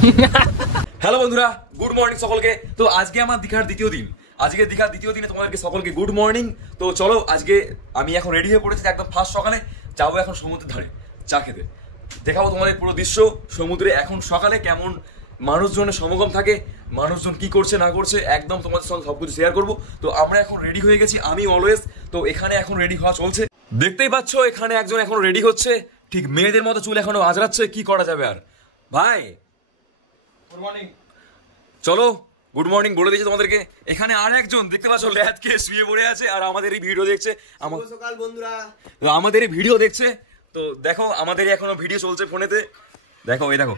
Hello বন্ধুরা, good morning সকলকে। তো আজকে আমার দীঘার দ্বিতীয় দিন। আজকে দীঘার দ্বিতীয় দিনে তোমাদেরকে সকলকে গুড মর্নিং। তো চলো, আজকে আমি এখন রেডি হয়ে পড়েছি, একদম ফার্স্ট সকালে যাবো এখন সমুদ্রের ধারে চা খেতে। দেখাবো তোমাদের পুরো দৃশ্য সমুদ্রে এখন সকালে কেমন মানুষজনের সমাগম থাকে, মানুষজন কি করছে না করছে, একদম তোমাদের সঙ্গে সবকিছু শেয়ার করবো। তো আমরা এখন রেডি হয়ে গেছি, আমি অলওয়েজ। তো এখানে এখন রেডি হওয়া চলছে, দেখতেই পাচ্ছ এখানে একজন এখন রেডি হচ্ছে, ঠিক মেয়েদের মতো চুল এখনো আজরাচ্ছে, কি করা যাবে আর। ভাই গুড মর্নিং, চলো গুড মর্নিং বলে দিয়েছি তোমাদেরকে। এখানে আর একজন দেখতে পাচ্ছ ল্যাদকে শুয়ে পড়ে আছে আর আমাদের এই ভিডিও দেখছে। সকাল বন্ধুরা, আমাদের এই ভিডিও দেখছে। তো দেখো আমাদের এখনো ভিডিও চলছে ফোনেতে, দেখো এই দেখো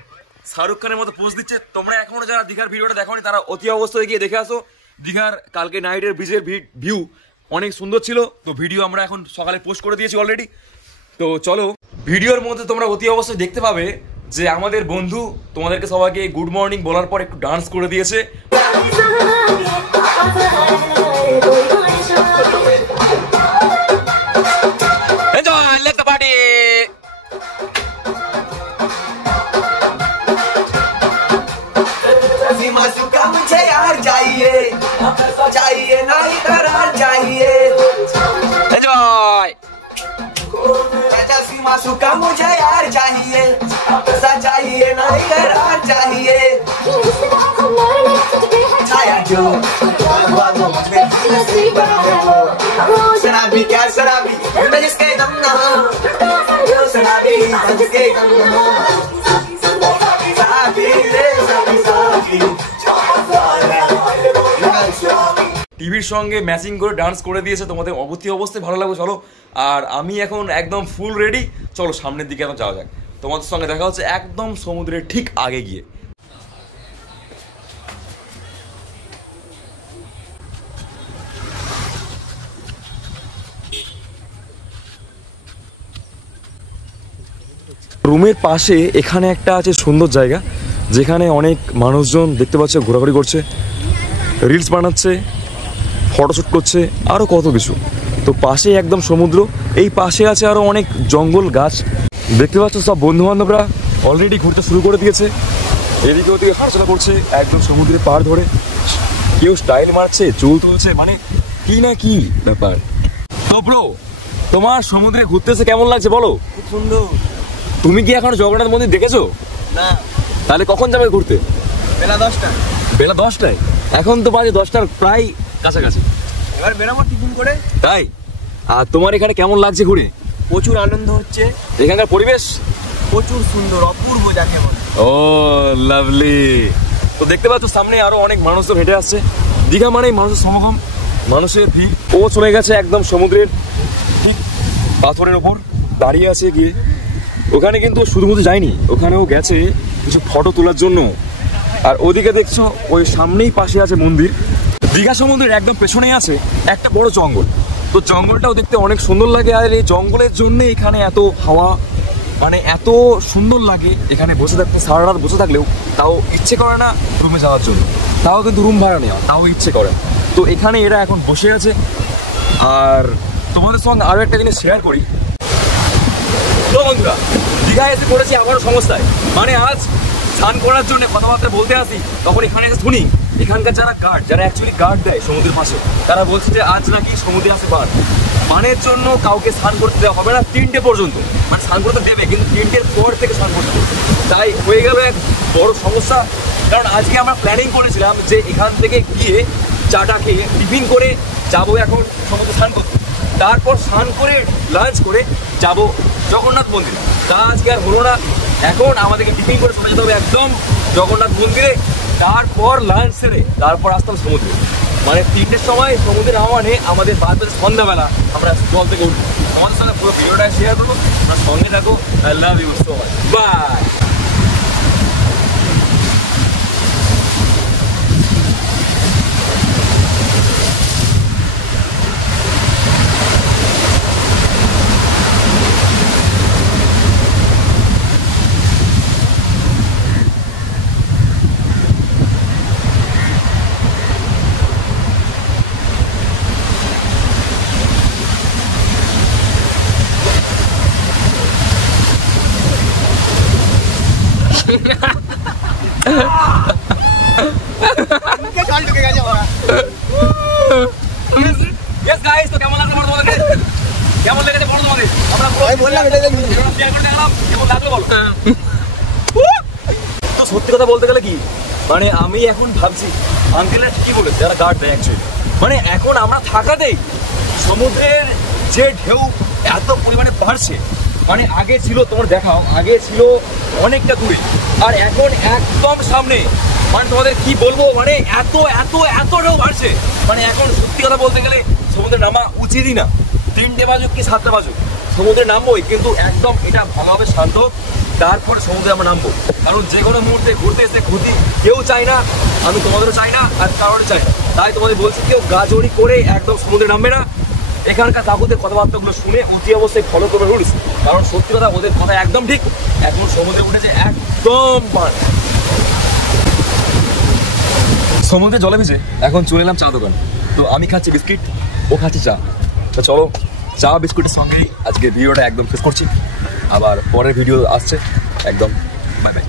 শাহরুখ খানের মতো পোজ দিচ্ছে। তোমরা এখনো যারা দীঘার ভিডিওটা দেখোনি তারা অতি অবস্থায় গিয়ে দেখে আসো। দীঘার কালকে নাইটের ব্রিজের ভিউ অনেক সুন্দর ছিল। তো ভিডিও আমরা এখন সকালে পোস্ট করে দিয়েছি অলরেডি। তো চলো, ভিডিওর মধ্যে তোমরা অতি অবশ্যই দেখতে পাবে যে আমাদের বন্ধু তোমাদেরকে সবাইকে গুড মর্নিং বলার পর একটু ডান্স করে দিয়েছে। Enjoy, let's the party. मासूका मुझे यार चाहिए चाहिए नहीं करार चाहिए এনজয়। जैसी मासूका मुझे यार चाहिए ऐसा चाहिए नहीं करार चाहिए छाया जो शराबी क्या शराबी मैं जिसके दम ना हो शराबी जिसके दम ना हो টিভির সঙ্গে ম্যাচিং করে ডান্স করে দিয়েছে, তোমাদের অবধি অবস্থায় ভালো লাগবে। চলো, আর আমি এখন একদম ফুল রেডি, চলো সামনের দিকে এখন যাওয়া যাক। তোমাদের সঙ্গে দেখা হচ্ছে একদম সমুদ্রের ঠিক আগে গিয়ে। রুমের পাশে এখানে একটা আছে সুন্দর জায়গা, যেখানে অনেক মানুষজন দেখতে পাচ্ছে ঘোরাঘুরি করছে, রিলস বানাচ্ছে, ফটোশ্যুট করছে, আরও কত কিছু। তো পাশে একদম সমুদ্র, এই পাশে আছে আরও অনেক জঙ্গল গাছ। দেখতে পাচ্ছ সব বন্ধু বান্ধবরা অলরেডি ঘুরতে শুরু করে দিয়েছে, এদিকে ওদিকে হাঁটাচলা করছে একদম সমুদ্রের পাড় ধরে। কেউ স্টাইল মারছে, চুল তুলছে, মানে কি না কি ব্যাপার। তো ব্রো, তোমার সমুদ্রে ঘুরতেছে কেমন লাগছে বলো? খুব সুন্দর। তুমি কি এখন জগন্নাথ মন্দির দেখেছো? না। তাহলে কখন যাবে ঘুরতে? বেলা 10টা। বেলা 10টায়? এখন তো বাজে 10টার প্রায় কাছাকাছি। এবার বেরামো টিফিন করে। তাই? আর তোমার এখানে কেমন লাগছে ঘুরে? প্রচুর আনন্দ হচ্ছে, এখানকার পরিবেশ প্রচুর সুন্দর, অপূর্ব যাকে বলে। ও লাভলি। তো দেখতে পাচ্ছ সামনে আরো অনেক মানুষজন হেঁটে আসছে। দীঘা মানেই মানুষের সমাগম, মানুষের ভিড়। ও চলে গেছে একদম সমুদ্রের ঠিক পাথরের ওপর দাঁড়িয়ে আছে গিয়ে। ওখানে কিন্তু শুধুমাত্র যায়নি, ওখানেও গেছে কিছু ফটো তোলার জন্য। আর ওদিকে দেখছো ওই সামনেই পাশে আছে মন্দির। দীঘা সমুদ্রের একদম পেছনেই আছে একটা বড় জঙ্গল। তো জঙ্গলটাও দেখতে অনেক সুন্দর লাগে। আর এই জঙ্গলের জন্য এখানে এত হাওয়া, মানে এত সুন্দর লাগে। এখানে বসে থাকতে সারা রাত বসে থাকলেও তাও ইচ্ছে করে না রুমে যাওয়ার জন্য, তাও কিন্তু রুম ভাড়া নেওয়া তাও ইচ্ছে করে। তো এখানে এরা এখন বসে আছে। আর তোমাদের সঙ্গে আরও একটা জিনিস শেয়ার করি। তো বন্ধুরা, দীঘায় এসে পড়েছি আবারও সমস্যায়। মানে আজ স্নান করার জন্য কথাবার্তা বলতে আসি, তখন এখানে এসে শুনি এখানকার যারা গার্ড, যারা অ্যাকচুয়ালি গার্ড দেয় সমুদ্রের পাশে, তারা বলছে যে আজ নাকি সমুদ্রে আসে বার পানের জন্য কাউকে স্নান করতে দেওয়া হবে না 3টে পর্যন্ত। মানে স্নান করতে দেবে কিন্তু 3টের পর থেকে স্নান করতে দেবে। তাই হয়ে গেল এক বড় সমস্যা। কারণ আজকে আমরা প্ল্যানিং করেছিলাম যে এখান থেকে গিয়ে চাটা খেয়ে টিফিন করে যাবো এখন সমুদ্রে স্নান করতে, তারপর স্নান করে লাঞ্চ করে যাব জগন্নাথ মন্দিরে। তা আজকে আর হলো না। এখন আমাদেরকে টিফিন করে চলে যেতে হবে একদম জগন্নাথ মন্দিরে, তারপর লাঞ্চ সেরে তারপর আসতাম সমুদ্রে। মানে 3টের সময় সমুদ্রে নামা মানে আমাদের বাদ বাজে সন্ধ্যাবেলা আমরা জল থেকে উঠবো। আমাদের সঙ্গে পুরো ভিডিওটা শেয়ার করবো, আমরা সঙ্গে থাকো। I love you so much, bye. Yes guys, তো কেমন লাগলো তোমাদেরকে? কেমন লেগেছে বলো তোমাদের? আমরা বললাম এটা দেখি শেয়ার করে দেখলাম, কেমন লাগলো বলো? তো সত্যি কথা বলতে গেলে কি, মানে আমি এখন ভাবছি আঙ্কেলের ঠিকই বলেছে যারা গার্ড দেয় অ্যাকচুয়ালি, মানে এখন আমরা থাকাতেই সমুদ্রের যে ঢেউ এত পরিমাণে বাড়ছে, মানে আগে ছিল তোমার দেখাও, আগে ছিল অনেকটা দূরে আর এখন একদম সামনে, মানে তোমাদের কি বলবো, মানে এত এত এত ঢেউ বাড়ছে, মানে এখন সত্যি কথা বলতে গেলে সমুদ্রে নামা উচিতই না। 3টে বাজুক কি 7টা বাজুক সমুদ্রে নামবোই, কিন্তু একদম এটা ভালোভাবে শান্ত তারপরে সমুদ্রে আমরা নামবো, কারণ যে কোনো মুহূর্তে ঘুরতে এসে ক্ষতি কেউ চায় না, আমি তোমাদেরও চাই না আর কারোরই চাই না। তাই তোমাদের বলছি কেউ গাজরি করে একদম সমুদ্রে নামবে না, এখানকার কাকুদের কথাবার্তাগুলো শুনে অতি অবশ্যই ফলো করবে রুলস, কারণ সত্যি কথা ওদের কথা একদম ঠিক। এখন সমুদ্রে উঠেছে একদম পান, সমুদ্রে জলে ভিজে এখন চলে এলাম চা দোকান। তো আমি খাচ্ছি বিস্কিট, ও খাচ্ছি চা। তো চলো চা বিস্কুটের সঙ্গেই আজকে ভিডিওটা একদম শেষ করছি, আবার পরের ভিডিও আসছে একদম। Bye bye.